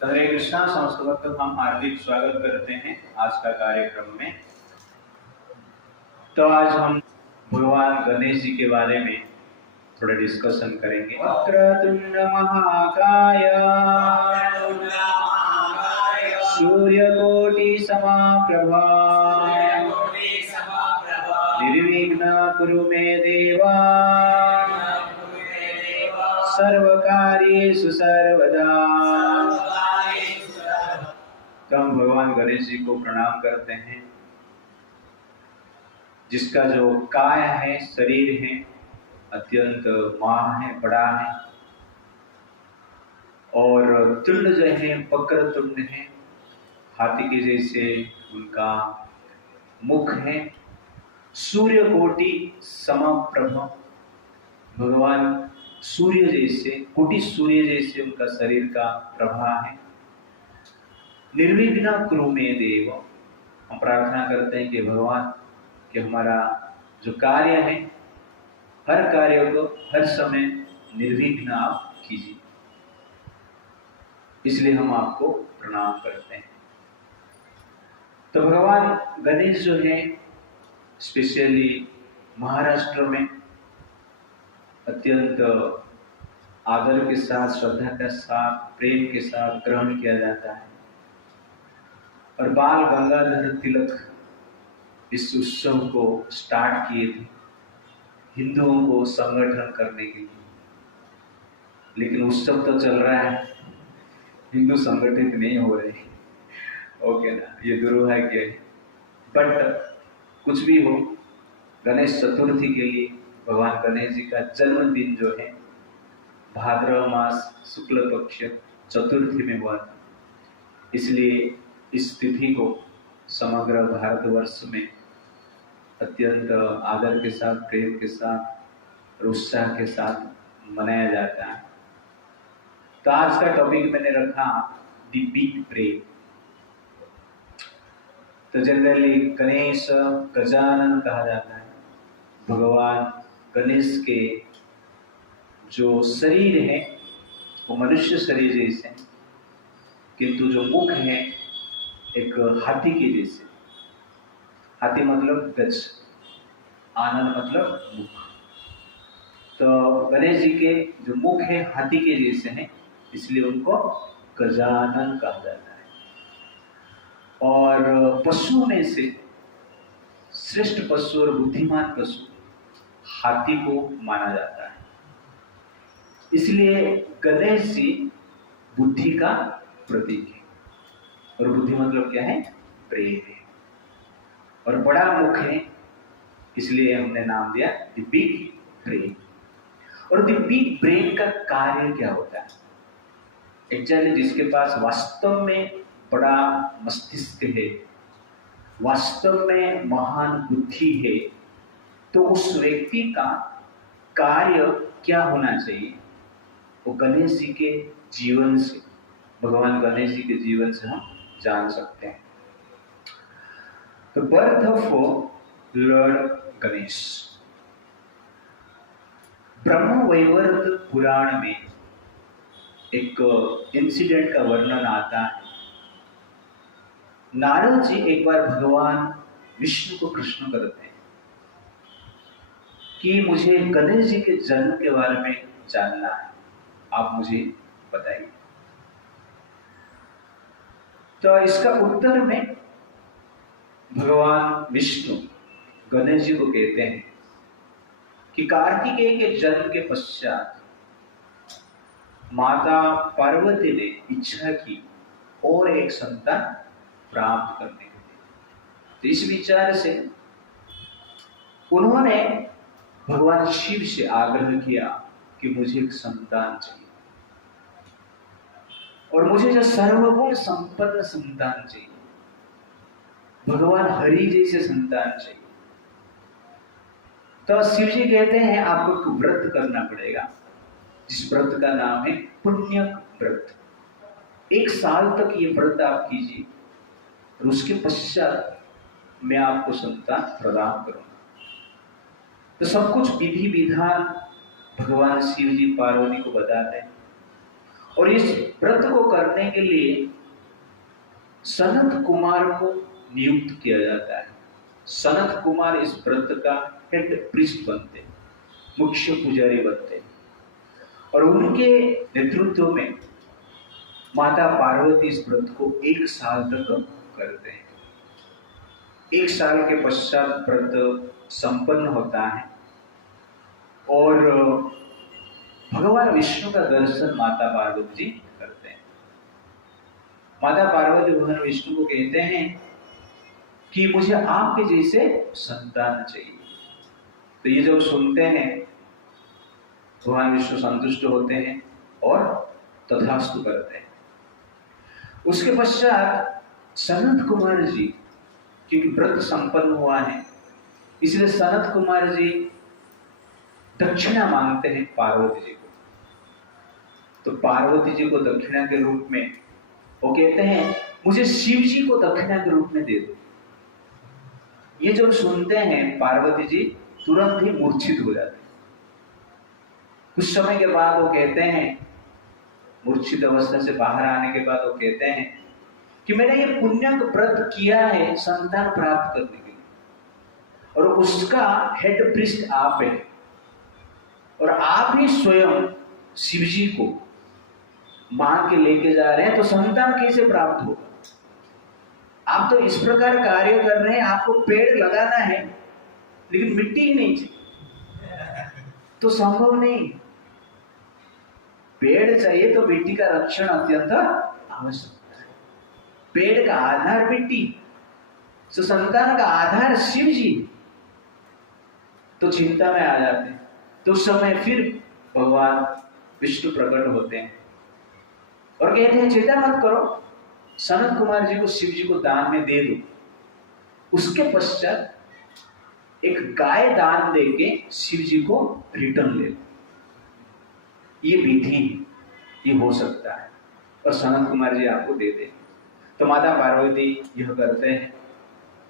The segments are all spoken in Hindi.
तो हरे कृष्णा समस्त भक्त हम हार्दिक स्वागत करते हैं आज का कार्यक्रम में। तो आज हम भगवान गणेश जी के बारे में थोड़ा डिस्कशन करेंगे। वक्रतुंड महाकाय सूर्यकोटि समप्रभा निर्विघ्न कुरु मे देवा सर्वकार्येषु सर्वदा। तो हम भगवान गणेश जी को प्रणाम करते हैं, जिसका जो काय है, शरीर है, अत्यंत महान है, बड़ा है, और तुंड जो है वक्र तुंड है, हाथी के जैसे उनका मुख है। सूर्य कोटि समप्रभ, भगवान सूर्य जैसे, कोटि सूर्य जैसे उनका शरीर का प्रभा है। निर्विघ्न कुरु मे देव, हम प्रार्थना करते हैं कि भगवान कि हमारा जो कार्य है, हर कार्य को हर समय निर्विघ्न आप कीजिए, इसलिए हम आपको प्रणाम करते हैं। तो भगवान गणेश जो है स्पेशली महाराष्ट्र में अत्यंत आदर के साथ, श्रद्धा के साथ, प्रेम के साथ ग्रहण किया जाता है। और बाल गंगाधर तिलक इस उत्सव को स्टार्ट किए थे हिंदुओं को संगठन करने के लिए, लेकिन उत्सव तो चल रहा है, हिंदू संगठित नहीं हो रहे। ओके ना, ये दुर्भाग्य है। बट कुछ भी हो, गणेश चतुर्थी के लिए भगवान गणेश जी का जन्मदिन जो है भाद्रव मास शुक्ल पक्ष चतुर्थी में हुआ था, इसलिए इस तिथि को समग्र भारतवर्ष में अत्यंत आदर के साथ, प्रेम के साथ, उत्साह के साथ मनाया जाता है। तो आज का टॉपिक मैंने रखा द बिग ब्रेन। तो जनरली गणेश गजानन कहा जाता है। भगवान गणेश के जो शरीर है वो मनुष्य शरीर जैसे, किंतु जो मुख है एक हाथी के जैसे। हाथी मतलब गज, आनंद मतलब मुख। तो गणेश जी के जो मुख है हाथी के जैसे हैं, इसलिए उनको गजानन कहा जाता है। और पशु में से श्रेष्ठ पशु और बुद्धिमान पशु हाथी को माना जाता है, इसलिए गणेश जी बुद्धि का प्रतीक है। और बुद्धि मतलब क्या है? प्रेम है। और बड़ा मुख है, इसलिए हमने नाम दिया द बिग ब्रेन। और द बिग ब्रेन का कार्य क्या होता है? एक्चुअली जिसके पास वास्तव में बड़ा मस्तिष्क है, वास्तव में महान बुद्धि है, तो उस व्यक्ति का कार्य क्या होना चाहिए, वो गणेश जी के जीवन से, भगवान गणेश जी के जीवन से हम जान सकते हैं। तो बर्थ ऑफ लॉर्ड गणेश, ब्रह्म वैवर्त पुराण में एक इंसिडेंट का वर्णन आता है। नारद जी एक बार भगवान विष्णु को प्रश्न करते हैं कि मुझे गणेश जी के जन्म के बारे में जानना है, आप मुझे बताइए। तो इसका उत्तर में भगवान विष्णु गणेश जी को कहते हैं कि कार्तिकेय के जन्म के पश्चात माता पार्वती ने इच्छा की और एक संतान प्राप्त करने के लिए। तो इस विचार से उन्होंने भगवान शिव से आग्रह किया कि मुझे एक संतान चाहिए, और मुझे जो सर्वगुण संपन्न संतान चाहिए, भगवान हरि जैसे संतान चाहिए। तो शिव जी कहते हैं आपको एक व्रत करना पड़ेगा, जिस व्रत का नाम है पुण्य व्रत। 1 साल तक ये व्रत आप कीजिए, और उसके पश्चात मैं आपको संतान प्रदान करूंगा। तो सब कुछ विधि विधान भगवान शिव जी पार्वती को बताते हैं, और इस व्रत को करने के लिए सनत कुमार को नियुक्त किया जाता है। सनत कुमार इस व्रत का हेड प्रीस्ट बनते हैं, मुख्य पुजारी बनते हैं, और उनके नेतृत्व में माता पार्वती इस व्रत को 1 साल तक करते हैं। 1 साल के पश्चात व्रत संपन्न होता है और भगवान विष्णु का दर्शन माता पार्वती जी करते हैं। माता पार्वती भगवान विष्णु को कहते हैं कि मुझे आपके जैसे संतान चाहिए। तो ये जब सुनते हैं भगवान विष्णु संतुष्ट होते हैं और तथास्तु करते हैं। उसके पश्चात सनत कुमार जी, क्योंकि व्रत संपन्न हुआ है इसलिए सनत कुमार जी दक्षिणा मांगते हैं पार्वती जी को। तो पार्वती जी को दक्षिणा के रूप में वो कहते हैं मुझे शिव जी को दक्षिणा के रूप में दे दो। ये जब सुनते हैं पार्वती जी तुरंत ही मूर्छित हो जाते हैं। कुछ समय के बाद वो कहते हैं, मूर्छित अवस्था से बाहर आने के बाद वो कहते हैं कि मैंने ये पुण्य व्रत किया है संतान प्राप्त करने के लिए, और उसका हेड प्रीस्ट आप है, और आप ही स्वयं शिव जी को मां के लेके जा रहे हैं, तो संतान कैसे प्राप्त होगा? आप तो इस प्रकार कार्य कर रहे हैं, आपको पेड़ लगाना है लेकिन मिट्टी ही नहीं चाहिए, तो संभव नहीं। पेड़ चाहिए तो मिट्टी का रक्षण अत्यंत आवश्यक है। पेड़ का आधार मिट्टी, तो संतान का आधार शिव जी। तो चिंता में आ जाते हैं। तो उस समय फिर भगवान विष्णु प्रकट होते हैं और कहते हैं चिंता मत करो, सनत कुमार जी को शिव जी को दान में दे दो। उसके पश्चात एक गाय दान देके शिव जी को रिटर्न ले लो। ये विधि ये हो सकता है और सनत कुमार जी आपको दे दे। तो माता पार्वती यह करते हैं,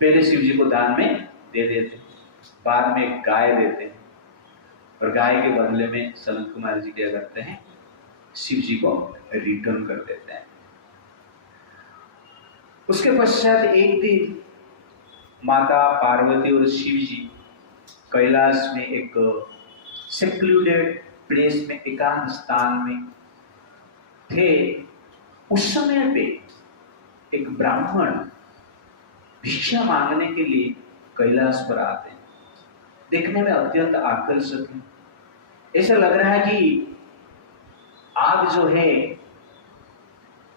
पहले शिव जी को दान में दे देते हैं, बाद में गाय देते हैं, और गाय के बदले में सनत कुमार जी क्या करते हैं, शिव जी को रिटर्न कर देते हैं। उसके पश्चात एक दिन माता पार्वती और शिव जी कैलाश में एक सेक्लूडेड प्लेस में, एकांत स्थान में थे। उस समय पे एक ब्राह्मण भिक्षा मांगने के लिए कैलाश पर आते हैं। देखने में अत्यंत आकर्षक है। ऐसा लग रहा है कि आग जो है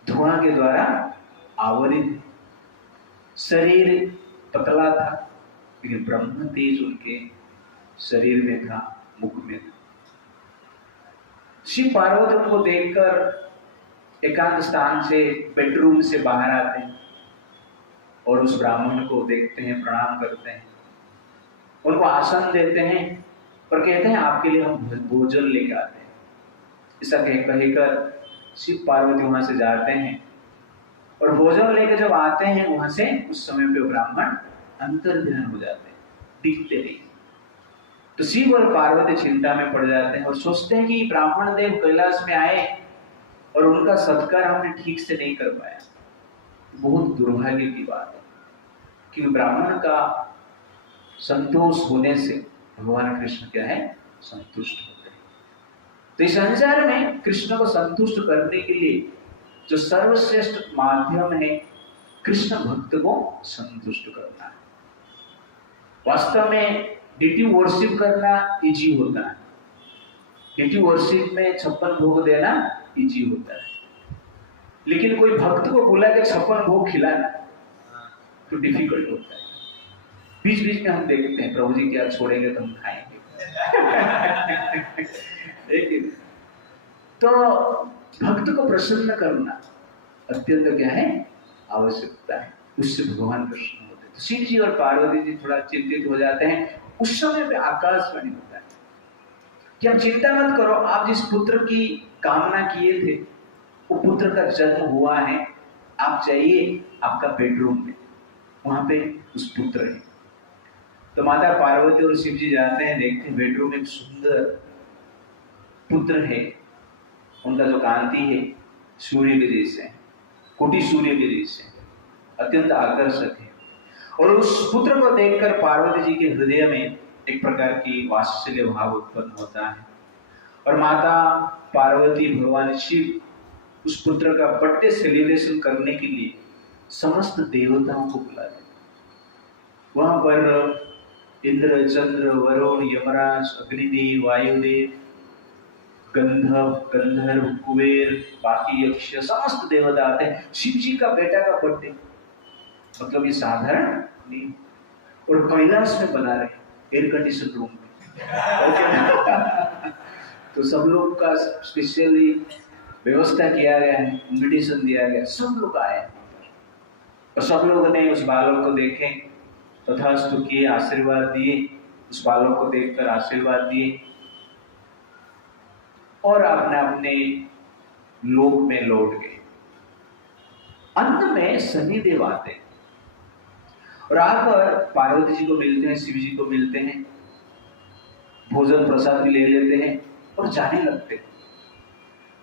धुआं के द्वारा आवरित है। शरीर पतला था लेकिन ब्रह्म तेज उनके शरीर में था, मुख में था। शिव पार्वती उनको देखकर एकांत स्थान से, बेडरूम से बाहर आते हैं और उस ब्राह्मण को देखते हैं, प्रणाम करते हैं, उनको आसन देते हैं और कहते हैं आपके लिए हम भोजन लेके आते हैं। ऐसा कहकर शिव पार्वती वहां से जाते हैं और भोजन लेके जब आते हैं वहां से, उस समय पे ब्राह्मण अंतर्ध्यान हो जाते हैं, दिखते नहीं। तो शिव और पार्वती चिंता में पड़ जाते हैं और सोचते हैं कि ब्राह्मण देव कैलाश में आए और उनका सत्कार हमने ठीक से नहीं कर पाया। बहुत दुर्भाग्य की बात है कि ब्राह्मण का संतोष होने से भगवान कृष्ण क्या है, संतुष्ट होते हैं। तो इस संसार में कृष्ण को संतुष्ट करने के लिए जो सर्वश्रेष्ठ माध्यम है, कृष्ण भक्त को संतुष्ट करना है। वास्तव में डिटी वर्शिप करना इजी होता है। डिटी वर्शिप में 56 भोग देना इजी होता है, लेकिन कोई भक्त को बुला के 56 भोग खिलाना तो डिफिकल्ट होता है। बीच बीच में हम देखते हैं प्रभु जी क्या छोड़ेंगे तो हम खाएंगे। लेकिन तो भक्त को प्रसन्न करना अत्यंत क्या है, आवश्यकता है। उससे भगवान प्रसन्न होते हैं। तो शिव जी और पार्वती जी थोड़ा चिंतित हो जाते हैं। उस समय पे आकाशवाणी होता है कि अब चिंता मत करो, आप जिस पुत्र की कामना किए थे वो पुत्र का जन्म हुआ है। आप जाइए आपका बेडरूम में, वहां पे उस पुत्र है। तो माता पार्वती और शिव जी जाते हैं, देखते हैं बेडरूम में एक सुंदर पुत्र है। उनका जो कांति है सूर्य के जैसे, कोटि सूर्य के जैसे, अत्यंत आकर्षक है। और उस पुत्र को देखकर पार्वती जी के हृदय में एक प्रकार की वात्सल्य भाव उत्पन्न होता है और माता पार्वती भगवान शिव उस पुत्र का बर्थडे सेलिब्रेशन करने के लिए समस्त देवताओं को बुलाते। वहां पर इंद्र, चंद्र, वरुण, यमराज, अग्निदेव, वायुदेव, गंधर्व, कुबेर, बाकी यक्ष, समस्त देवता आते हैं। शिव जी का बेटा का बर्थडे, मतलब ये साधारण नहीं। और कैलाश में बना रहे एयर कंडीशन रूम में तो सब लोग का स्पेशली व्यवस्था किया गया है, इन्विटेशन दिया गया, सब लोग आए और सब लोगों ने उस बालक को देखे, तथास्तु किए, आशीर्वाद दिए, उस बालक को देखकर आशीर्वाद दिए और अपने अपने लोक में लौट गए। अंत में शनिदेव आते हैं और आकर पार्वती जी को मिलते हैं, शिव जी को मिलते हैं, भोजन प्रसाद भी ले लेते हैं और जाने लगते हैं।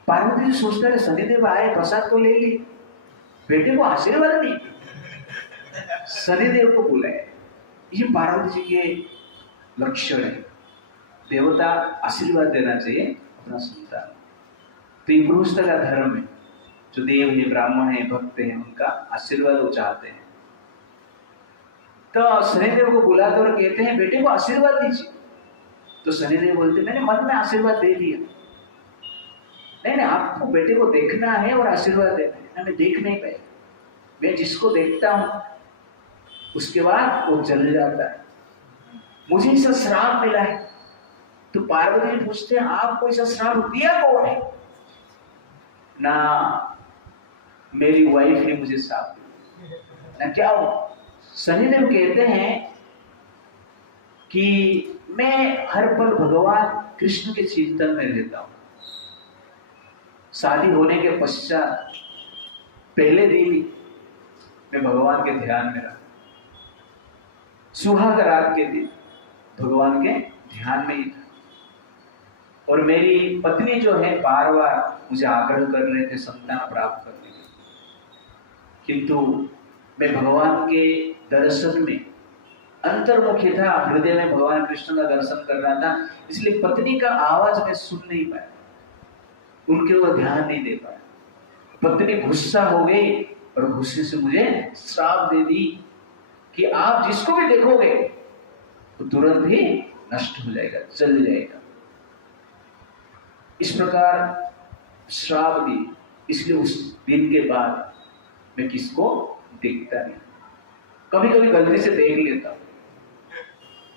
पार्वती जी सोचते हैं शनिदेव आए, प्रसाद तो ले ली, बेटे को आशीर्वाद नहीं, शनिदेव को बुलाए। ये पार्वती जी के लक्षण है। देवता आशीर्वाद देना चाहिए अपना संतान। तो ये गृहस्थ का धर्म है, जो देव है, ब्राह्मण है, भक्त है, उनका आशीर्वाद वो चाहते हैं। तो शनिदेव को बुलाते और कहते हैं बेटे को आशीर्वाद दीजिए। तो शनिदेव बोलते मैंने मन में आशीर्वाद दे दिया। नहीं, आपको बेटे को देखना है और आशीर्वाद देना है। मैं देख नहीं पाया, मैं जिसको देखता हूं उसके बाद वो चल जाता है, मुझे ऐसा श्राप मिला है। तो पार्वती जी पूछते हैं आपको ऐसा श्राप दिया कौन है? ना मेरी वाइफ ने मुझे श्राप दिया, ना क्या हो। शनिदेव कहते हैं कि मैं हर पल भगवान कृष्ण के चिंतन में रहता हूं। शादी होने के पश्चात पहले दिन मैं भगवान के ध्यान में रहा, सुहाग रात के दिन भगवान के ध्यान में ही था। और मेरी पत्नी जो है बार बार मुझे आग्रह कर रहे थे संतान प्राप्त करने के, किंतु मैं भगवान के दर्शन में अंतर्मुखी था, हृदय में भगवान कृष्ण का दर्शन कर रहा था, इसलिए पत्नी का आवाज मैं सुन नहीं पाया, उनके ऊपर ध्यान नहीं दे पाया। पत्नी गुस्सा हो गई और गुस्से से मुझे श्राप दे दी कि आप जिसको भी देखोगे तो तुरंत ही नष्ट हो जाएगा, चल जाएगा। इस प्रकार श्राप दी। इसलिए उस दिन के बाद मैं किसको देखता नहीं। कभी कभी गलती से देख लेता हूं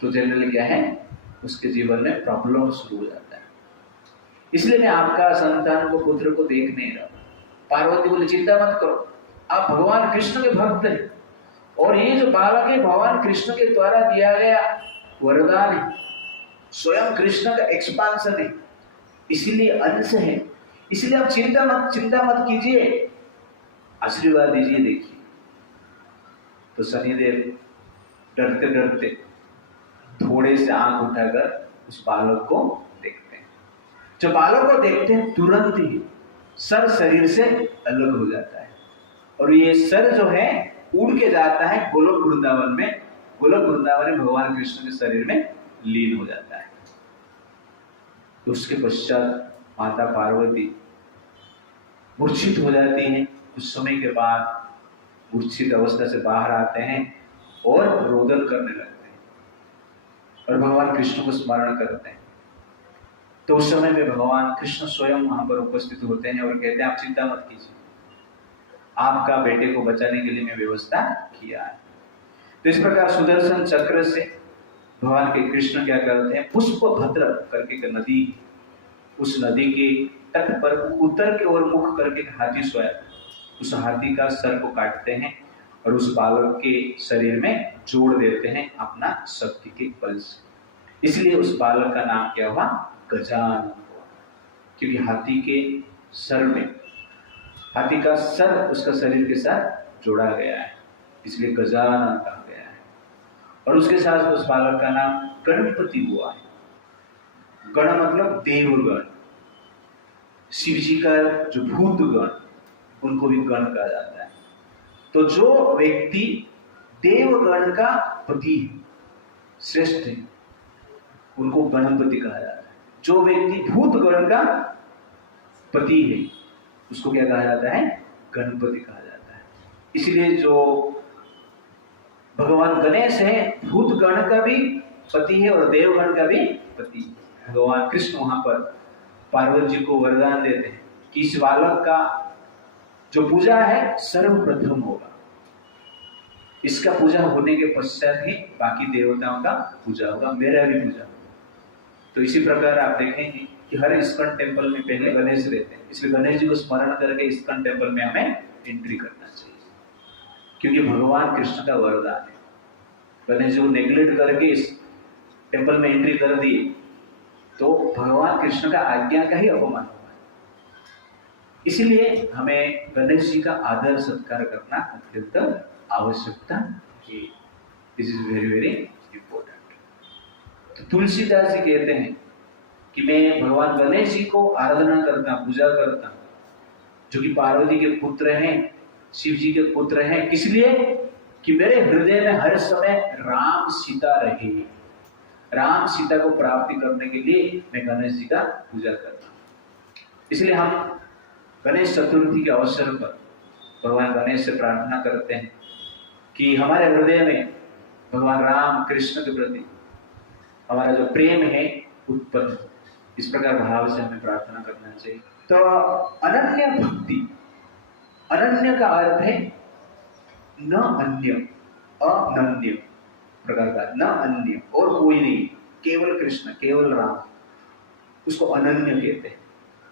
तो जनरली क्या है, उसके जीवन में प्रॉब्लम शुरू हो जाता है। इसलिए मैं आपका संतान को, पुत्र को देख नहीं रहा। पार्वती बोले चिंता मत करो, आप भगवान कृष्ण के भक्त हैं और ये जो बालक है भगवान कृष्ण के द्वारा दिया गया वरदान है, स्वयं कृष्ण का एक्सपांशन है, इसीलिए अंश है। इसलिए आप चिंता मत कीजिए, आशीर्वाद दीजिए। देखिए तो शनिदेव डरते डरते थोड़े से आंख उठाकर उस बालक को देखते हैं। जो बालक को देखते हैं तुरंत ही सर शरीर से अलग हो जाता है और ये सर जो है उड़ के जाता है गोलोक वृंदावन में। गोलोक वृंदावन में भगवान कृष्ण के शरीर में लीन हो जाता है। तो उसके पश्चात माता पार्वती मूर्छित हो जाती हैं। कुछ समय के बाद मूर्छित अवस्था से बाहर आते हैं और रोदन करने लगते हैं और भगवान कृष्ण को स्मरण करते हैं। तो उस समय में भगवान कृष्ण स्वयं वहां पर उपस्थित होते हैं और कहते हैं आप चिंता मत कीजिए, आपका बेटे को बचाने के लिए मैं व्यवस्था किया है। तो इस प्रकार सुदर्शन चक्र से भगवान के कृष्ण क्या करते हैं, पुष्प भद्र करके एक नदी, उस नदी के तट पर उत्तर की ओर मुख करके हाथी सोया, उस हाथी का सर को काटते हैं और उस बालक के शरीर में जोड़ देते हैं अपना शक्ति के बल से। इसलिए उस बालक का नाम क्या हुआ, गजानन हुआ, क्योंकि हाथी के सर में, हाथी का सर उसका शरीर के साथ जोड़ा गया है, इसलिए गजानन कहा गया है। और उसके साथ उस बालक का नाम गणपति हुआ है। गण मतलब देवगण, शिव जी का जो भूत गण, उनको भी गण कहा जाता है। तो जो व्यक्ति देवगण का पति है, श्रेष्ठ है, उनको गणपति कहा जाता है। जो व्यक्ति भूतगण का पति है, उसको क्या कहा जाता है? गणपति कहा जाता है। इसलिए जो भगवान गणेश है, भूतगण का भी पति है और देवगण का भी पति है। भगवान कृष्ण वहां पर पार्वती जी को वरदान देते हैं कि इस बालक का जो पूजा है सर्वप्रथम होगा, इसका पूजा होने के पश्चात ही बाकी देवताओं का पूजा होगा, मेरा भी पूजा होगा। तो इसी प्रकार आप देखेंगे कि हर इस्कॉन टेम्पल में पहले गणेश रहते हैं, इसलिए गणेश जी को स्मरण करके इस्कॉन टेम्पल में हमें एंट्री करना चाहिए, क्योंकि भगवान कृष्ण का वरदान है। गणेश जी को नेग्लेक्ट करके इस टेम्पल में एंट्री कर दिए तो भगवान कृष्ण का आज्ञा का ही अपमान होगा। इसलिए हमें गणेश जी का आदर सत्कार करना अत्यंत आवश्यकता है। This is very very important. तो तुलसीदास जी कहते हैं कि मैं भगवान गणेश जी को आराधना करता, पूजा करता, जो कि पार्वती के पुत्र हैं, शिव जी के पुत्र हैं, किस लिए? कि मेरे हृदय में हर समय राम सीता रहे। राम सीता को प्राप्ति करने के लिए मैं गणेश जी का पूजा करता हूँ। इसलिए हम गणेश चतुर्थी के अवसर पर भगवान गणेश से प्रार्थना करते हैं कि हमारे हृदय में भगवान राम कृष्ण के प्रति हमारा जो प्रेम है उत्पन्न, इस प्रकार भाव से हमें प्रार्थना करना चाहिए। तो अनन्य भक्ति, अनन्य का अर्थ है न अन्य, अनन्य प्रकार का, न अन्य और कोई नहीं, केवल कृष्ण, केवल राम, उसको अनन्य कहते हैं।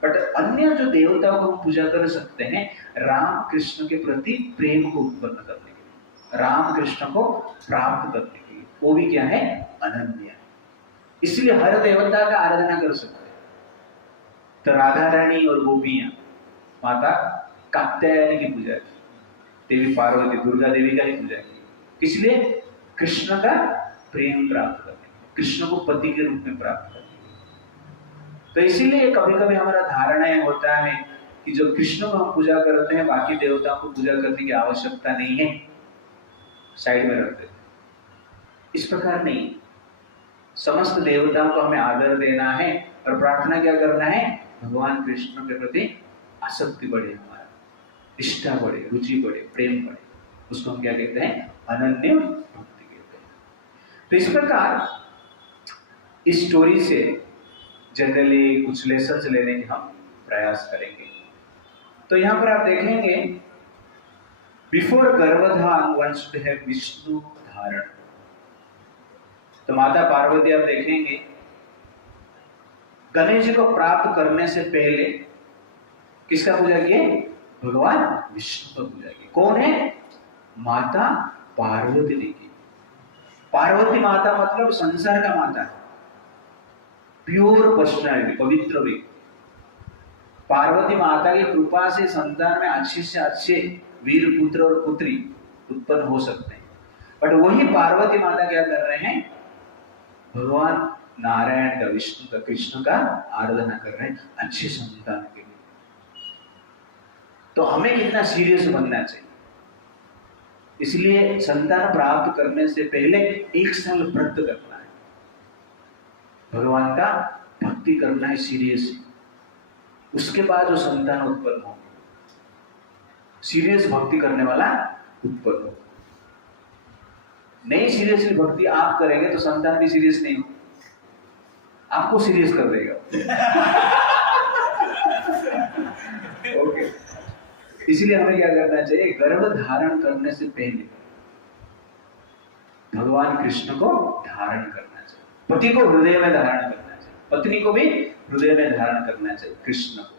बट अन्य जो देवताओं को पूजा कर सकते हैं राम कृष्ण के प्रति प्रेम को उत्पन्न करने के लिए, राम कृष्ण को प्राप्त करने के लिए, वो भी क्या है? अनन्य। इसलिए हर देवता का आराधना कर सकते हैं। तो राधा रानी और गोपियां माता कात्यायनी की पूजा की, देवी पार्वती दुर्गा देवी का ही पूजा की, इसलिए कृष्ण का प्रेम प्राप्त करने, कृष्ण को पति के रूप में प्राप्त करने। तो इसीलिए कभी कभी हमारा धारणा होता है कि जो कृष्ण को हम पूजा करते हैं बाकी देवताओं को पूजा करने की आवश्यकता नहीं है, साइड में रख देते। इस प्रकार नहीं, समस्त देवताओं को हमें आदर देना है और प्रार्थना क्या करना है? भगवान कृष्ण के प्रति आसक्ति बढ़े, हमारा निष्ठा बढ़े, रुचि बढ़े, प्रेम बढ़े, उसको हम क्या कहते हैं? अनन्य भक्ति कहते हैं। तो इस प्रकार इस स्टोरी से जनरली कुछ लेसन्स लेने के हम प्रयास करेंगे। तो यहाँ पर आप देखेंगे बिफोर गर्भधान वन शुड हैव विष्णु धारण। तो माता पार्वती आप देखेंगे गणेश जी को प्राप्त करने से पहले किसका पूजा किए? भगवान विष्णु का पूजा किए। कौन है? माता पार्वती देवी। पार्वती माता मतलब संसार का माता है, प्योर पर्सनैलिटी, पवित्र व्यक्ति। पार्वती माता की कृपा से संतान में अच्छे से अच्छे वीर पुत्र और पुत्री उत्पन्न हो सकते हैं। बट वही पार्वती माता क्या कर रहे हैं? भगवान नारायण का, विष्णु का, कृष्ण का आराधना कर रहे हैं अच्छे संतान के लिए। तो हमें कितना सीरियस बनना चाहिए। इसलिए संतान प्राप्त करने से पहले 1 साल व्रत करना है, भगवान का भक्ति करना है सीरियस। उसके बाद जो संतान उत्पन्न हो, सीरियस भक्ति करने वाला उत्पन्न हो। नहीं सीरियसली भक्ति आप करेंगे तो संतान भी सीरियस नहीं हो, आपको सीरियस कर देगा। ओके, इसलिए हमें क्या करना चाहिए? गर्भ धारण करने से पहले भगवान कृष्ण को धारण करना चाहिए, पति को हृदय में धारण करना चाहिए, पत्नी को भी हृदय में धारण करना चाहिए कृष्ण को।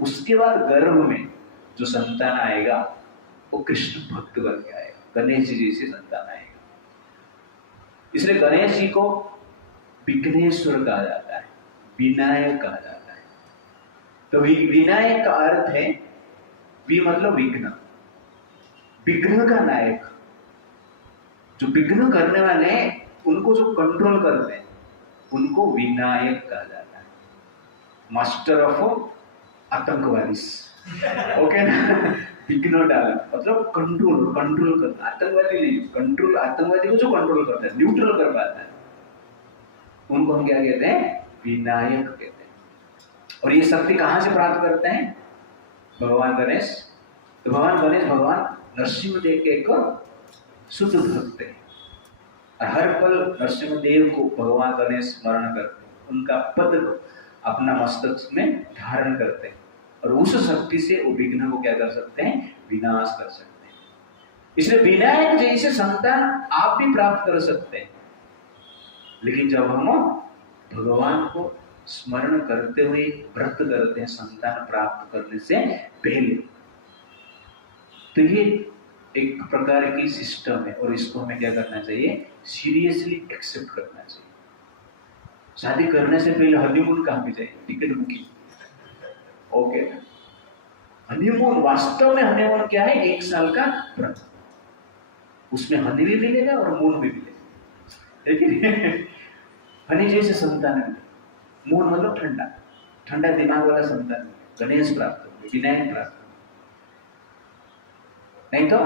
उसके बाद गर्भ में जो संतान आएगा वो कृष्ण भक्त बन के आएगा, गणेश जी जैसे संतान आएगा। इसलिए गणेश जी को विघ्नेश्वर कहा जाता है, विनायक कहा जाता है। तो विनायक का अर्थ है, वि मतलब विघ्न, विघ्न का नायक। जो विघ्न करने वाले हैं उनको जो कंट्रोल करते हैं उनको विनायक कहा जाता है, मास्टर ऑफ आतंकवादी। ओके ना? विघ्न डाल, मतलब कंट्रोल करना। आतंकवादी नहीं, कंट्रोल, आतंकवादी को जो कंट्रोल करता है, न्यूट्रल कर पाता है, उनको हम क्या कहते हैं? विनायक कहते हैं। और ये शक्ति कहां से प्राप्त करते हैं? भगवान गणेश। तो भगवान गणेश भगवान नरसिंहदेव के एक शुद्ध भक्त है। हर पल नरसिंहदेव को भगवान गणेश स्मरण करते हैं, उनका पद अपना मस्तक में धारण करते हैं, और उस शक्ति से वो विघ्न को क्या कर सकते हैं? विनाश कर सकते हैं। इसलिए विनायक जैसे संतान आप भी प्राप्त कर सकते हैं, लेकिन जब हम भगवान को स्मरण करते हुए व्रत करते हैं संतान प्राप्त करने से पहले, तो ये एक प्रकार की सिस्टम है, और इसको हमें क्या करना चाहिए? सीरियसली एक्सेप्ट करना चाहिए। शादी करने से पहले हनीमून कहाँ पे जाए? Ticket booking, okay. हनीमून, वास्तव में हनीमून क्या है? 1 साल का व्रत, उसमें हनी भी मिलेगा और मून भी मिलेगा, लेकिन हनी जैसे संतान मिले, मून मतलब ठंडा, ठंडा दिमाग वाला संतान मिले, गणेश प्राप्त होंगे, विनायक प्राप्त होंगे। नहीं तो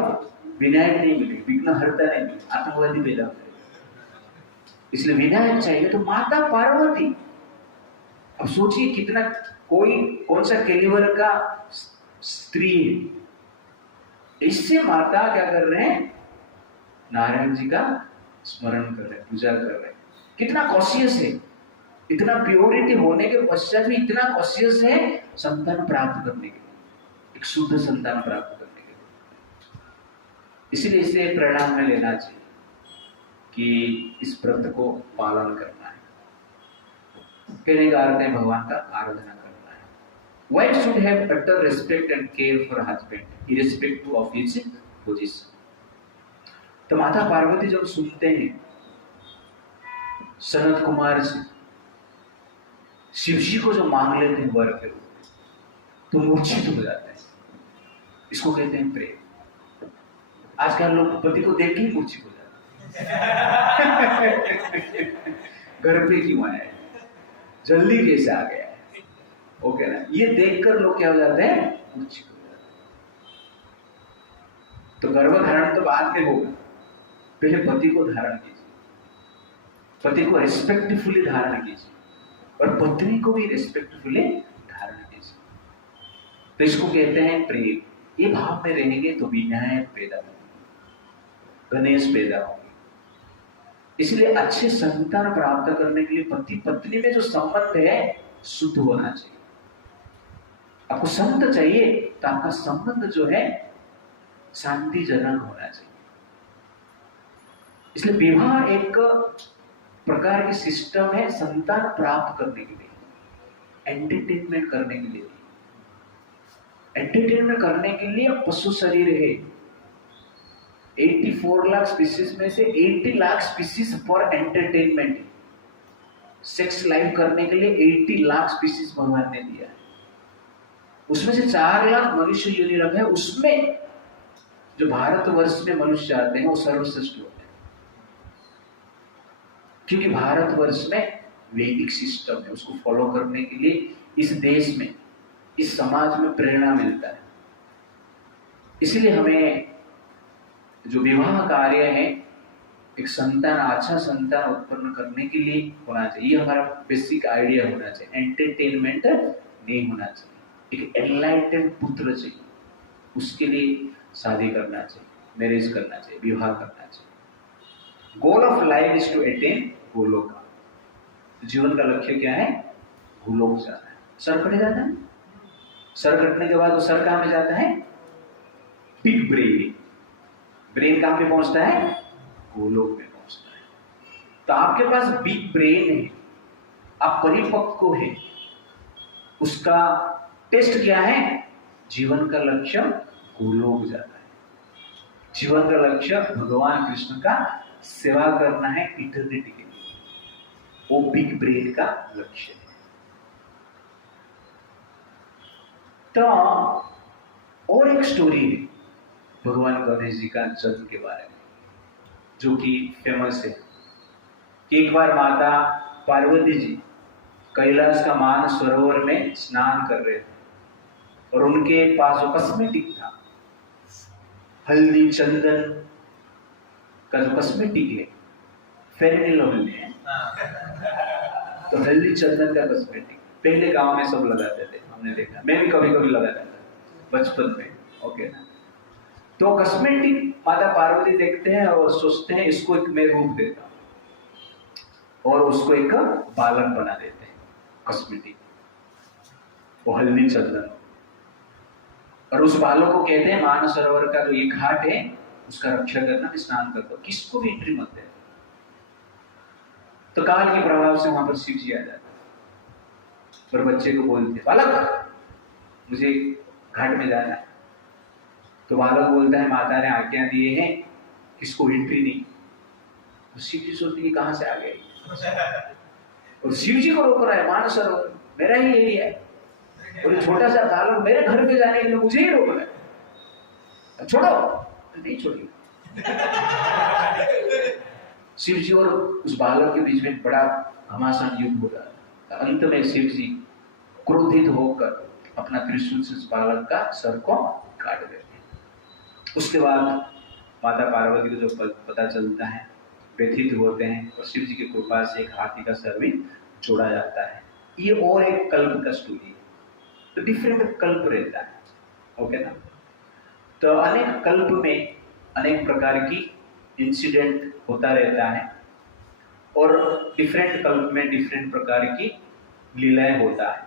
विनायक नहीं मिले, विघ्न हरता नहीं मिले, आतंकवादी पैदा हो जाएगा। इसलिए विनायक चाहिए। तो माता पार्वती, अब सोचिए कितना, कोई कौन सा कैलिबर का स्त्री है, इससे माता क्या कर रहे हैं? नारायण जी का स्मरण कर रहे हैं, पूजा कर रहे हैं। कितना कॉशियस है, इतना प्योरिटी होने के पश्चात भी इतना कॉशियस है संतान प्राप्त करने के लिए, एक शुद्ध संतान प्राप्त करने के लिए। इसलिए इसे परिणाम में लेना चाहिए कि इस व्रत को पालन करना है। कहने का अर्थ है भगवान का आराधना करना है। Wife should have utter respect and care for husband, irrespective of his position. तो माता पार्वती जब सुनते हैं सनत कुमार से शिव जी को जो मांग लेते हैं वर के रूप में, तो मूर्छित हो जाते हैं। इसको कहते हैं प्रेम। आजकल लोग पति को देख के ही मूर्छित हो जाते हैं। घर पे क्यों आया है, जल्दी कैसे आ गया है, ओके ना? ये देखकर लोग क्या हो जाते हैं? मूर्छित हो जाते हैं। तो गर्भधारण तो बाद में होगा, पहले पति को धारण कीजिए, पति को रिस्पेक्टफुली धारण कीजिए, और पत्नी को भी रिस्पेक्टफुली धारण कीजिए। तो इसको कहते हैं प्रेम। ये भाव में रहेंगे तो विनायक पैदा होंगे, गणेश पैदा होंगे। इसलिए अच्छे संतान प्राप्त करने के लिए पति पत्नी में जो संबंध है शुद्ध होना चाहिए। आपको संत चाहिए तो आपका संबंध जो है शांतिजनक होना चाहिए। इसलिए विवाह एक प्रकार की सिस्टम है संतान प्राप्त करने के लिए, एंटरटेनमेंट करने के लिए। एंटरटेनमेंट करने के लिए पशु शरीर है। 84 लाख स्पीसीज में से 80 lakh species for entertainment, sex life करने के लिए 80 लाख स्पीसीज भगवान ने दिया है। उसमें से 4 लाख मनुष्य यूनिवर्स है, उसमें जो भारतवर्ष में मनुष्य आते हैं वो सर्वश्रेष्ठ होते हैं, क्योंकि भारतवर्ष में वैदिक सिस्टम है, उसको फॉलो करने के लिए इस देश में, इस समाज में प्रेरणा मिलता है। इसलिए हमें जो विवाह कार्य है एक संतान, अच्छा संतान उत्पन्न करने के लिए होना चाहिए। ये हमारा बेसिक आइडिया होना चाहिए। एंटरटेनमेंट नहीं होना चाहिए। एक एनलाइटेंड पुत्र चाहिए, उसके लिए शादी करना चाहिए, मैरिज करना चाहिए, विवाह करना चाहिए। Goal of life is to attain Golok. जीवन का लक्ष्य क्या है? गोलोक जाना है। सर कटे जाता है, सर कटने के बाद वो सर कहां में जाता है? Big brain. ब्रेन कहां पे पहुंचता है? गोलोक में पहुंचता है। तो आपके पास बिग ब्रेन है, आप परिपक्व है, उसका टेस्ट क्या है? जीवन का लक्ष्य गोलोक जाना है। जीवन का लक्ष्य भगवान कृष्ण का सेवा करना है इटर्निटी के लिए, वो बिग ब्रेन का लक्ष्य है। तो और एक स्टोरी है भगवान गणेश जी का जन्म के बारे में, जो कि फेमस है कि एक बार माता पार्वती जी कैलाश का मान सरोवर में स्नान कर रहे थे, और उनके पास जो कॉस्मेटिक था हल्दी चंदन का जो कॉस्मेटिक है, फेयर एंड लवली है, तो हल्दी चंदन का कॉस्मेटिक पहले गांव में सब लगाते थे, हमने देखा, मैं भी कभी कभी लगाता था बचपन में। ओके ना, तो कॉस्मेटिक माता पार्वती देखते हैं और सोचते हैं इसको एक मैं रूप देता हूं, और उसको एक बालक बना देते हैं कॉस्मेटिक, वो हल्दी चंदन, और उस बालक को कहते हैं मानसरोवर का जो ये घाट है उसका रक्षा करना, स्नान करता, किसको भी एंट्री मत देना। तो काल के प्रभाव से वहां पर शिव जी आ जाते, पर बच्चे को बोलते बालक मुझे घाट में जाना है, तो बालक बोलता है माता ने आज्ञा दिए हैं किसको एंट्री नहीं। तो शिव जी सोचते हैं कहां से आ गए, और शिव जी को रोक रहा है, मानसरोवर मेरा ही एरिया है, और छोटा सा बालक मेरे घर पे जाने के लिए मुझे ही रोक रहा है, छोड़ो, नहीं छोड़िए। शिव जी और उस बालक के बीच में बड़ा घमासान युद्ध हो रहा है। अंत में शिव जी क्रोधित होकर अपना त्रिशूल से उस बालक का सर को काट देते हैं। उसके बाद माता पार्वती को जो पता चलता है, व्यथित होते हैं, और शिव जी की कृपा से एक हाथी का सर भी जोड़ा जाता है। ये और एक कल्प का स्टोरी है, तो डिफरेंट कल्प रहता है, ओके ना। तो अनेक कल्प में अनेक प्रकार की इंसिडेंट होता रहता है, और डिफरेंट कल्प में डिफरेंट प्रकार की लीलाएं होता है।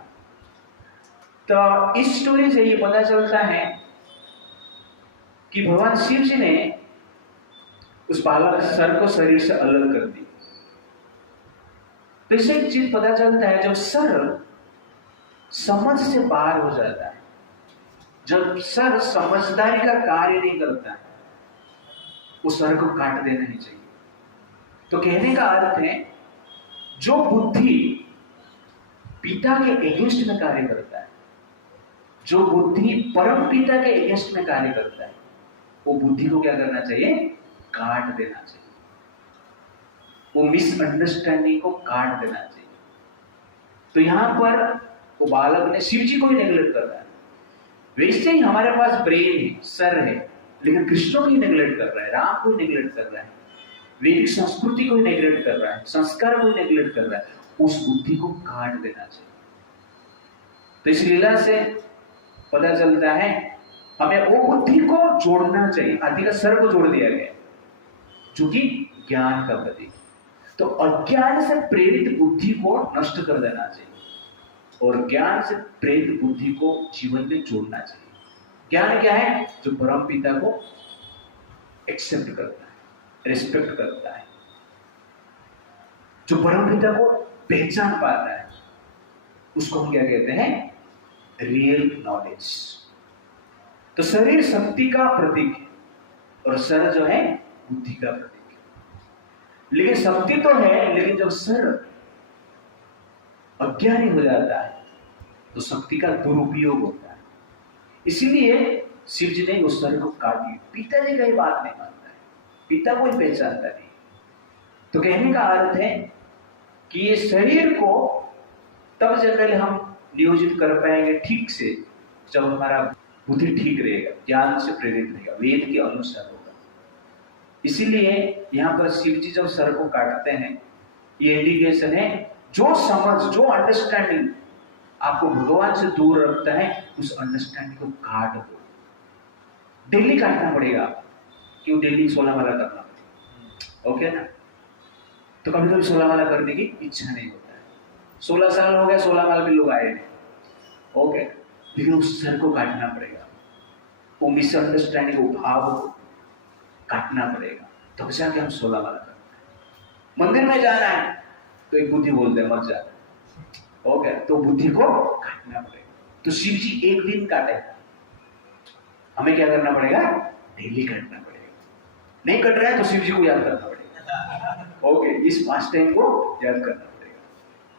तो इस स्टोरी से ये पता चलता है कि भगवान शिव जी ने उस बालक सर को शरीर से अलग कर दी। तो इससे एक चीज पता चलता है, जब सर समझ से बाहर हो जाता है, जब सर समझदारी का कार्य नहीं करता है, उस सर को काट देना ही चाहिए। तो कहने का अर्थ है, जो बुद्धि पिता के अगेंस्ट में कार्य करता है, जो बुद्धि परम पिता के अगेंस्ट में कार्य करता है, वो बुद्धि को क्या करना चाहिए, काट देना चाहिए, वो मिसअंडरस्टैंडिंग को काट देना चाहिए। तो यहां पर वो बालक ने शिव जी को ही नेग्लेक्ट कर रहा है। वैसे ही हमारे पास ब्रेन है, सर है, लेकिन कृष्ण को ही नेग्लेक्ट कर रहा है, राम को ही नेग्लेक्ट कर रहा है, वैदिक संस्कृति को ही नेग्लेक्ट कर रहा है, संस्कार को ही नेग्लेक्ट कर रहा है। उस बुद्धि को काट देना चाहिए। तो इस लीला से पता चलता है हमें वो बुद्धि को जोड़ना चाहिए। हाथी का सर को जोड़ दिया गया जो कि ज्ञान का प्रतीक। तो अज्ञान से प्रेरित बुद्धि को नष्ट कर देना चाहिए, और ज्ञान से प्रेरित बुद्धि को जीवन में जोड़ना चाहिए। ज्ञान क्या है, जो परम पिता को एक्सेप्ट करता है, रिस्पेक्ट करता है, जो परम पिता को पहचान पाता है, उसको हम क्या कहते हैं, रियल नॉलेज। तो शरीर शक्ति का प्रतीक है, और सर जो है बुद्धि का प्रतीक है। लेकिन शक्ति तो है, लेकिन जब सर अज्ञानी हो जाता है तो शक्ति का दुरुपयोग होता है। इसीलिए शिव जी ने उस सर को काट दिया। पिताजी का ही बात नहीं मानता है, पिता को ही पहचानता नहीं। तो कहने का अर्थ है कि ये शरीर को तब जाकर हम नियोजित कर पाएंगे ठीक से, जब हमारा बुद्धि ठीक रहेगा, ज्ञान से प्रेरित रहेगा, वेद के अनुसार होगा। इसीलिए यहाँ पर शिव जी जब सर को काटते हैं, ये इंडिकेशन है, जो समझ, जो अंडरस्टैंडिंग आपको भगवान से दूर रखता है, उस अंडरस्टैंडिंग को काट दो। डेली काटना पड़ेगा, क्यों डेली 16 माला करना पड़ेगा, ओके ना। तो कभी कभी 16 माला करने की इच्छा नहीं होता है, 16 साल हो गया 16 माला भी लोग आए नहीं, ओके, लेकिन उस सर को काटना पड़ेगा, वो मिसअंडरस्टैंडिंग, वो भाव को काटना पड़ेगा, तब जाके हम 16 माला करते हैं। मंदिर में जाना है तो एक बुद्धि बोलते हैं मत जाना, ओके, तो बुद्धि को काटना पड़ेगा। तो शिव जी एक दिन काटेगा, हमें क्या करना पड़ेगा, डेली काटना पड़ेगा। नहीं कट रहा है तो शिव जी को याद करना पड़ेगा, ओके, इस पास्ट टाइम को याद करना पड़ेगा,